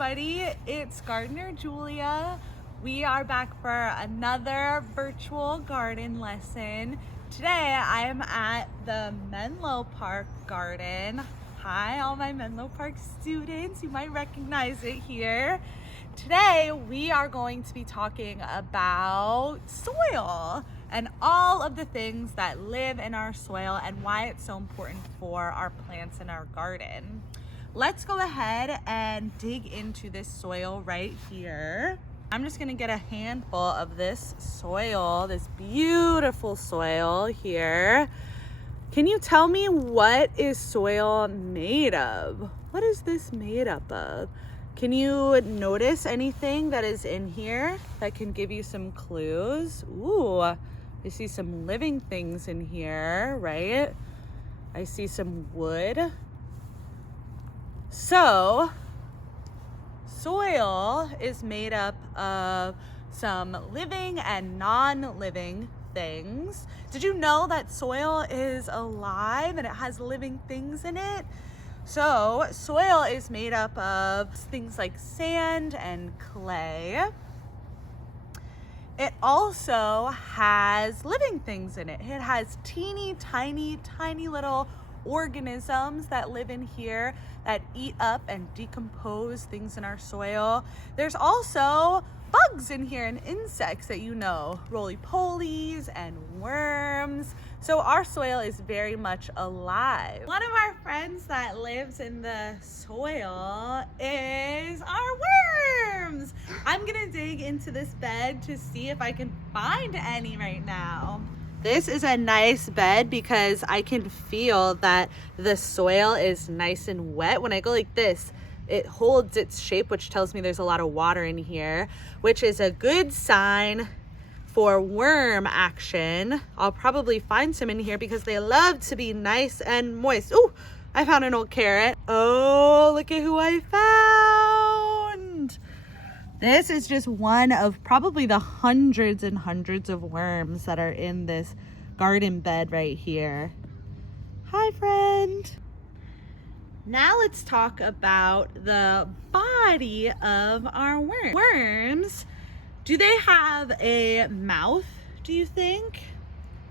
everybody, it's Gardener Julia. We are back for another virtual garden lesson. Today I am at the Menlo Park Garden. Hi all my Menlo Park students, you might recognize it here. Today we are going to be talking about soil and all of the things that live in our soil and why it's so important for our plants in our garden. Let's go ahead and dig into this soil right here. I'm just gonna get a handful of this soil, this beautiful soil here. Can you tell me what is soil made of? What is this made up of? Can you notice anything that is in here that can give you some clues? Ooh, I see some living things in here, right? I see some wood. So, soil is made up of some living and non-living things. Did you know that soil is alive and it has living things in it? So, soil is made up of things like sand and clay. It also has living things in it. It has teeny, tiny little organisms that live in here that eat up and decompose things in our soil. There's also bugs in here and insects that you know, roly-polies and worms. So our soil is very much alive. One of our friends that lives in the soil is our worms. I'm gonna dig into this bed to see if I can find any right now. This is a nice bed because I can feel that the soil is nice and wet. When I go like this, it holds its shape, which tells me there's a lot of water in here, which is a good sign for worm action. I'll probably find some in here because they love to be nice and moist. Ooh, I found an old carrot. Oh, look at who I found. This is just one of probably the hundreds and hundreds of worms that are in this garden bed right here. Hi, friend. Now let's talk about the body of our worm. Worms, do they have a mouth, do you think?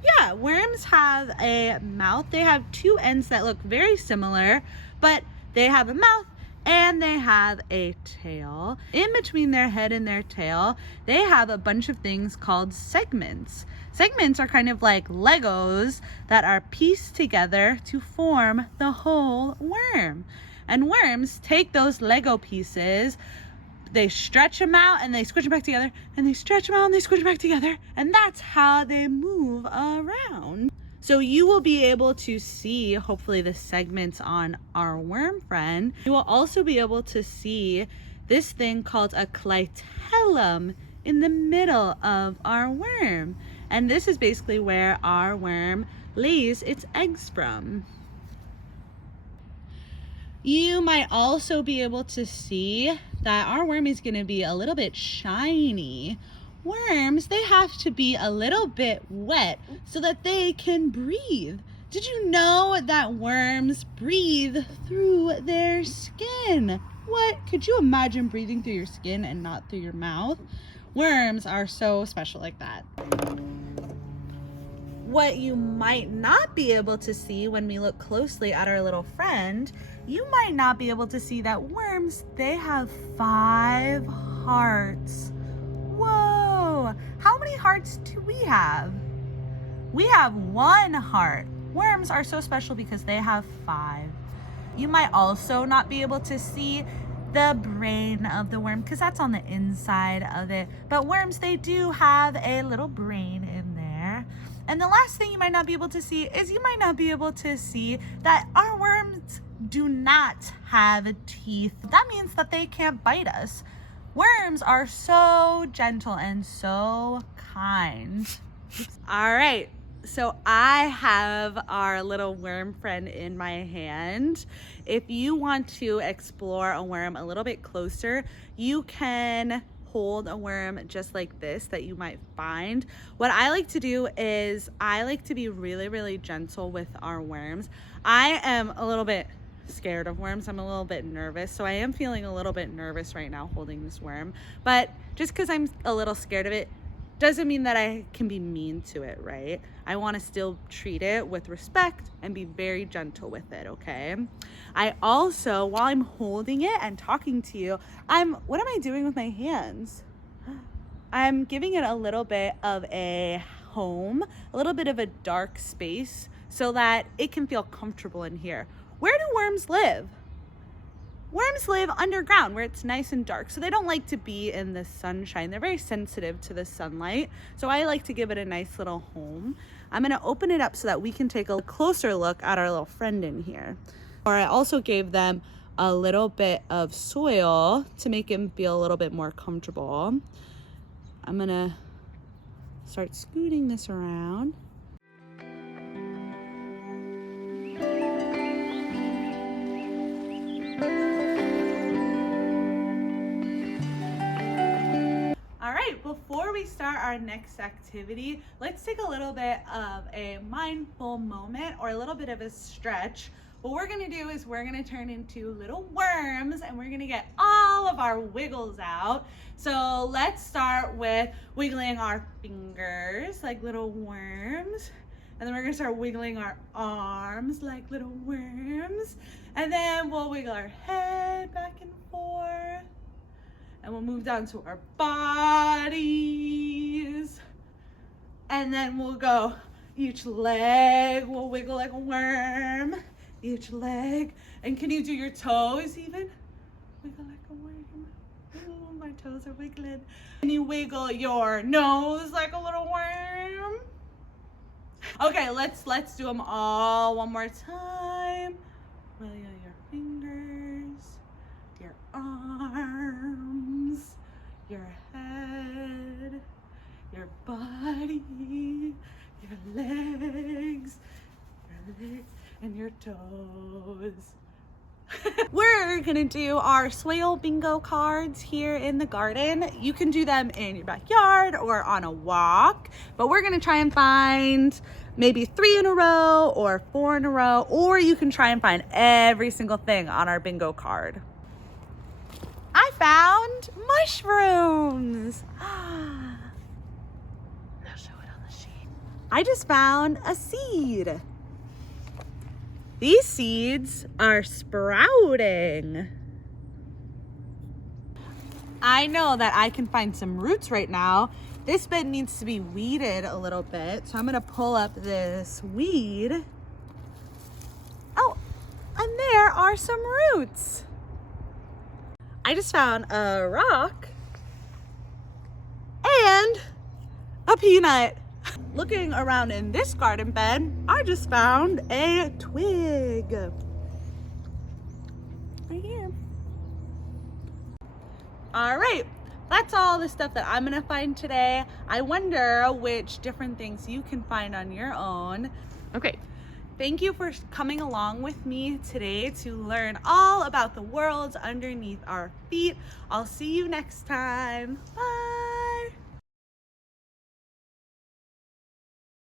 Yeah, worms have a mouth. They have two ends that look very similar, but they have a mouth and they have a tail. In between their head and their tail, they have a bunch of things called segments. Segments are kind of like Legos that are pieced together to form the whole worm. And worms take those Lego pieces, they stretch them out and they squish them back together, and they stretch them out and they squish them back together, and that's how they move around. So you will be able to see, hopefully, the segments on our worm friend. You will also be able to see this thing called a clitellum in the middle of our worm. And this is basically where our worm lays its eggs from. You might also be able to see that our worm is going to be a little bit shiny. Worms, they have to be a little bit wet so that they can breathe. Did you know that worms breathe through their skin? What? Could you imagine breathing through your skin and not through your mouth? Worms are so special like that. What you might not be able to see when we look closely at our little friend, you might not be able to see that worms, they have 5 hearts. Whoa! How many hearts do we have? We have 1 heart. Worms are so special because they have 5. You might also not be able to see the brain of the worm because that's on the inside of it. But worms, they do have a little brain in there. And the last thing you might not be able to see is you might not be able to see that our worms do not have teeth. That means that they can't bite us. Worms are so gentle and so kind. All right, so I have our little worm friend in my hand. If you want to explore a worm a little bit closer, you can hold a worm just like this that you might find. What I like to do is I like to be really, really gentle with our worms. I am a little bit scared of worms. I'm a little bit nervous. So I am feeling a little bit nervous right now holding this worm. But just because I'm a little scared of it doesn't mean that I can be mean to it, right? I want to still treat it with respect and be very gentle with it, okay? I also, while I'm holding it and talking to you, what am I doing with my hands? I'm giving it a little bit of a home, a little bit of a dark space so that it can feel comfortable in here. Where do worms live? Worms live underground where it's nice and dark, so they don't like to be in the sunshine. They're very sensitive to the sunlight, so I like to give it a nice little home. I'm gonna open it up so that we can take a closer look at our little friend in here. Or I also gave them a little bit of soil to make him feel a little bit more comfortable. I'm gonna start scooting this around. All right, before we start our next activity, let's take a little bit of a mindful moment or a little bit of a stretch. What we're gonna do is we're gonna turn into little worms and we're gonna get all of our wiggles out. So let's start with wiggling our fingers like little worms. And then we're gonna start wiggling our arms like little worms. And then we'll wiggle our head back and forth. And we'll move down to our bodies. And then we'll go each leg, we'll wiggle like a worm. Each leg. And can you do your toes even? Wiggle like a worm. Ooh, my toes are wiggling. Can you wiggle your nose like a little worm? Okay, let's do them all one more time. Wiggle your fingers, your arms, your head, your body, your legs, and your toes. We're gonna do our soil bingo cards here in the garden. You can do them in your backyard or on a walk, but we're gonna try and find maybe 3 in a row or 4 in a row, or you can try and find every single thing on our bingo card. I found mushrooms. I'll show it on the sheet. I just found a seed. These seeds are sprouting. I know that I can find some roots right now. This bed needs to be weeded a little bit, so I'm gonna pull up this weed. Oh, and there are some roots. I just found a rock and a peanut. Looking around in this garden bed, I just found a twig. Right here. All right, that's all the stuff that I'm gonna find today. I wonder which different things you can find on your own. Okay, thank you for coming along with me today to learn all about the world underneath our feet. I'll see you next time. Bye.